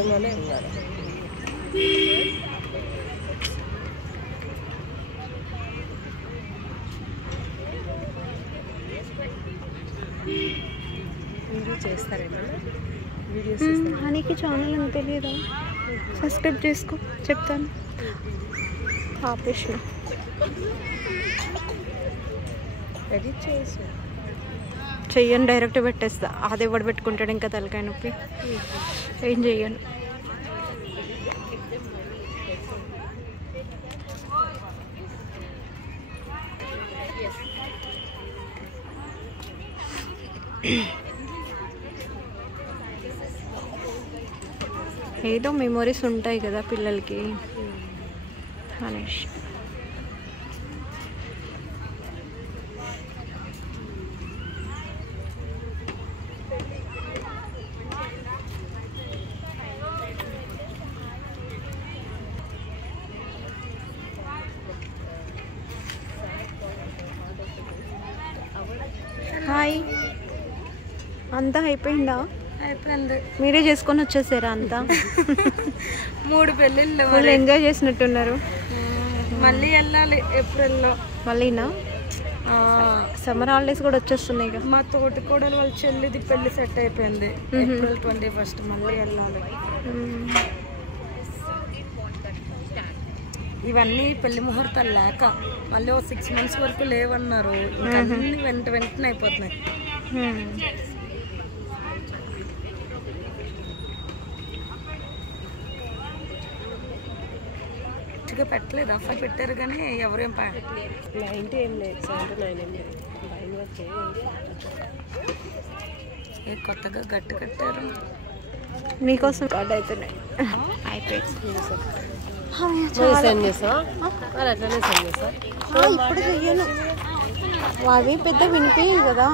దూరంగానే ఉన్నారు. Video చేస్తారేమన్నా? Videos హనీకి channel అని తెలియదా? సబ్స్క్రైబ్ చేసుకో, చెప్తాను. ఆపేసిన ఎడిట్ చేసి చెయ్యను, డైరెక్ట్ పెట్టేస్తా. అది ఎవడు పెట్టుకుంటాడు ఇంకా తలకాయ నొప్పి. ఏం చెయ్యను. ఏదో మెమొరీస్ ఉంటాయి కదా పిల్లలకి అనేసి. హాయ్, అంతా అయిపోయిందా? అయిపోయింది. మీరే చేసుకొని వచ్చేసారా అంతా? 3 పెళ్ళిళ్ళు. వాళ్ళు ఎంజాయ్ చేసినట్టున్నారు. మళ్ళీ వెళ్ళాలి ఏప్రిల్లో. మళ్ళీనా? సమ్మర్ హాలిడేస్ కూడా వచ్చేస్తున్నాయి కదా. మా తోటి కూడా వాళ్ళ చెల్లిది పెళ్లి సెట్ అయిపోయింది. ఏప్రిల్ 21 మళ్ళీ వెళ్ళాలి. ఇవన్నీ పెళ్లి ముహూర్తాలు లేక మళ్ళీ 6 months వరకు లేవన్నారు. అన్నీ వెంటనే అయిపోతున్నాయి. పెట్టలేదు. అఫర్ పెట్టారు కానీ ఎవరేం 90 ఏం లేదు, 79 ఏం లేదు. కొత్తగా గట్టు కట్టారు. మీకోసం కార్డ్ అవుతున్నాయి. అయిపోయి ఇప్పుడు చెయ్యను. అవి పెద్ద వినిపించాలి కదా.